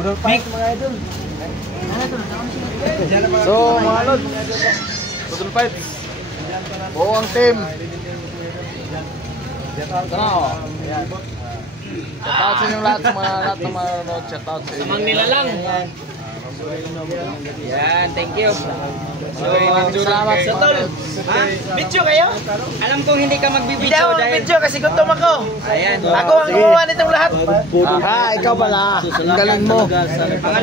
Budol fight mga idol. So mga lods, Budol fight. Buo ang team. Shout out sa inyo lahat sa mga nanonood. Shout out sa inyo. Amang nila lang. Yan, thank you. So, salamat sa tol. Ha? Video kayo? Alam kong hindi ka magbibideo Hindi ako dahil... video kasi gutom ako. Ayan. Ako ang gumawa nitong lahat. Ikaw pala. Ang galing mo. Mga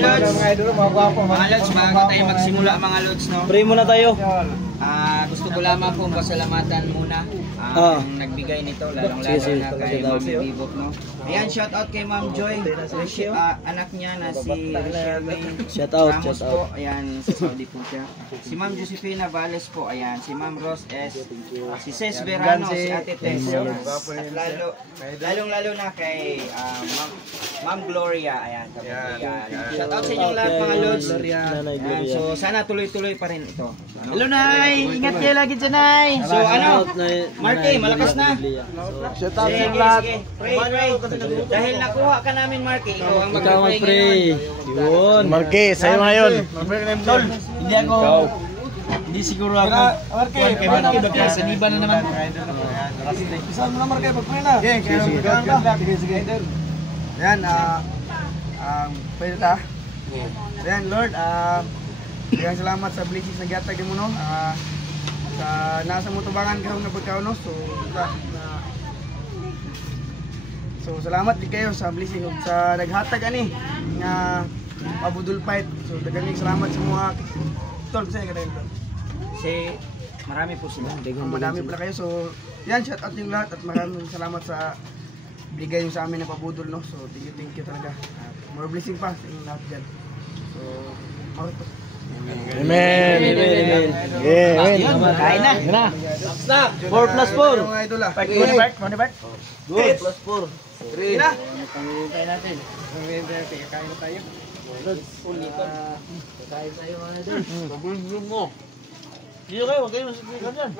lods, bago tayo magsimula mga lods, no? Pray muna tayo. Gusto ko lamang pong pasalamatan muna ang nagbigay nito, lalong-lalo na kay Ma'am Bibot, no? Ayan, shout out kay Ma'am Joy, anak niya na si Richelle May Ramos po, ayan, sa Saudi po siya. Si Ma'am Josefina Valles po, ayan, si Ma'am Rose S, si Ces Verano, si Ate Tess, at lalong-lalo na kay Ma'am Gloria, ayan, shout out sa inyong lahat mga lods. So sana tuloy-tuloy pa rin ito. Hello Nay, ingat kayo lagi dyan Nay. So ano, Marky, malakas na. Shout out sa Sige, inyo lahat. sige. Pray. Dahil nakuha ka namin, Marky, ikaw ang Ikaw mag-pray ngayon. Yun. Marky, sa'yo ngayon. Tol, hindi ako. Hindi siguro ako. Marky, baka sa Niba na naman. Isang mo na Marky, pag-pray na. Sige. Ayan, pwede ta. Ayan, Lord, maraming salamat sa blessings na gatag mo, no? Sa nasa mo tubangan kayo na pagkaon, no? So, salamat din kayo sa blessing ug sa naghatag ani nga Budol fight. So, daghang salamat sa mga tol sa kadayon. Si marami po sila. Madami pala kayo. So, yan, shout out yung lahat at maraming salamat sa bigay yung sa amin na pabudol, no? So, thank you talaga. More blessing pa sa inyong lahat dyan. So, marutos. Amen. Kain na. Stop! 4 plus 4. Mga idol, Money back. 2 plus 4. 3 na. Kain natin. Kakain na tayo. Kain tayo mga idol. Pabulong mo. Dito kayo, huwag kayo nasa dyan.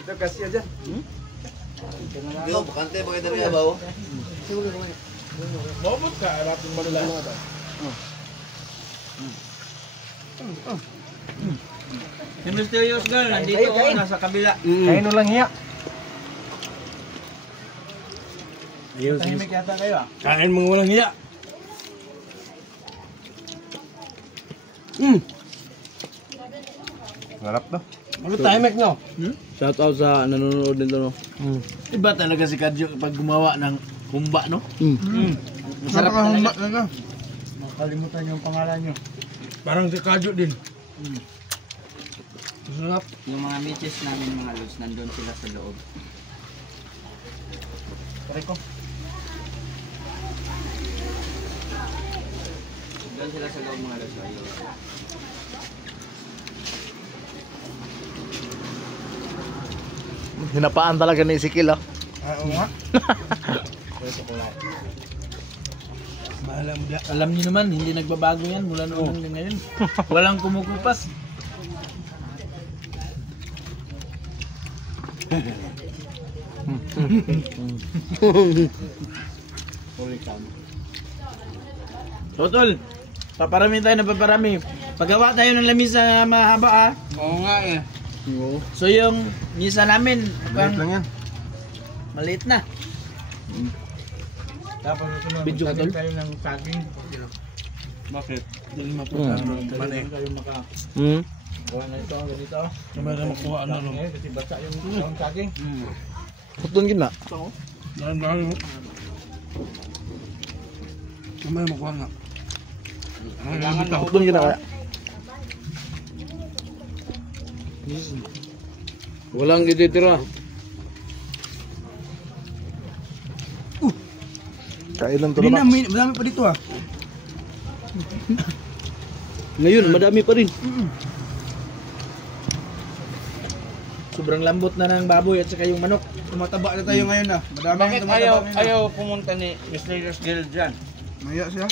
Ito kasya dyan. Yo, bakante mga idol niya ba? Maumot ka, harapin mo nila. Yung mysterious girl, nandito ako, nasa kabila. Kain lang hiya. Tahimik yata kayo ah. Kain mga walang hiya. Sarap to. Ano tahimik no? Shout out sa nanonood nito, no? Iba talaga si Kadyo pag gumawa ng humba, no? Masarap talaga. Makalimutan yung pangalan nyo. Parang si Kadyo din. Masarap. Yung mga mitches namin mga lods, nandun sila sa loob. Nandun sila sa loob mga lods. Ayun. Hinapaan talaga ni Ezekiel, ah. Oo nga. Alam niyo naman, hindi nagbabago yan mula noon hanggang ngayon. Walang kumukupas. Totol, paparami tayo na paparami. Paggawa tayo ng lamisa na mahaba ah. Oo nga eh. So yung misa namin, Bait lang yan. maliit na. Tapos susunod, Video ka, tol? tayo ng saging. Bakit? Dali mapunta. Dali kayo maka... Gawa na ito, ganito. Naman na makuha ano no. Kasi basa yung saging. Putun gina. Dahan-dahan. Naman na makuha nga. Putun gina kaya. Walang ititira. Kailan to Hindi na? na, madami pa dito ah. Ngayon, madami pa rin. Sobrang lambot na ng baboy at saka yung manok. Tumataba na tayo ngayon ah. Madami Bakit yung tumataba ngayon. ayaw pumunta ni Mysterious Girl dyan? Maya siya.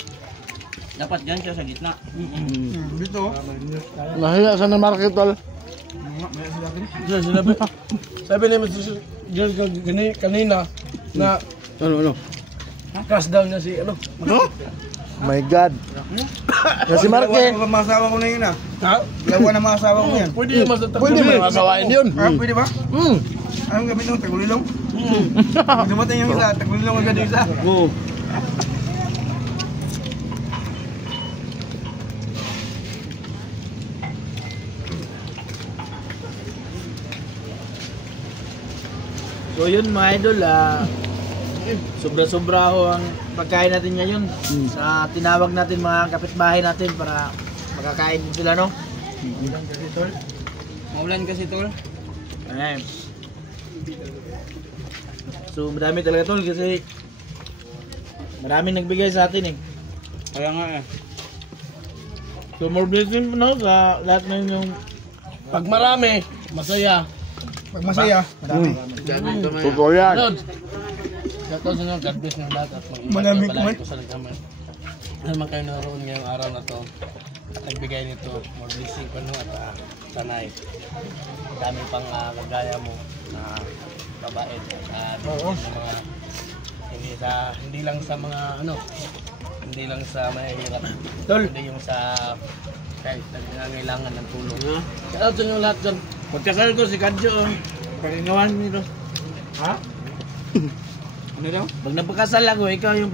Dapat dyan siya sa gitna. Dito oh. Nahiya sa na market tol. Maya sila din. Sabi ni Mr. John kanina na Ano? cast down niya si ano. Ano? My God. Kasi Marke. Dalawa mga asawa ko na yun ah. Ha? Dalawa na mga asawa ko yan. Pwede mo masawain yun. Ha? Pwede ba? Anong gamit nung tagulilong? Dumating yung isa, tagulilong agad yung isa. So yun mga idol, sobra-sobra ho ang pagkain natin ngayon. Sa tinawag natin mga kapitbahay natin para makakain din sila, no? Maulan kasi tol. Ayan. So madami talaga tol kasi maraming nagbigay sa atin eh. Kaya nga eh. So more blessings no sa lahat ng yung pag marami, masaya. Pag masaya, marami. Totoo yan. Ito sa mga God bless ng lahat at Malamig mag-ibalay ko sa nagkamay. Naman kayo naroon ngayong araw na to at nagbigay nito, more blessing ko no at sanay. Dami pang kagaya mo na babae at mga hindi lang sa mga hindi lang sa mahihirap. Hindi yung sa kahit nangangailangan ng tulong. Shout out sa inyo lahat dyan. Magkasal ko si Kadjo. Pakingawan nito. Ha? Ano daw? Pag napakasal ako, ikaw yung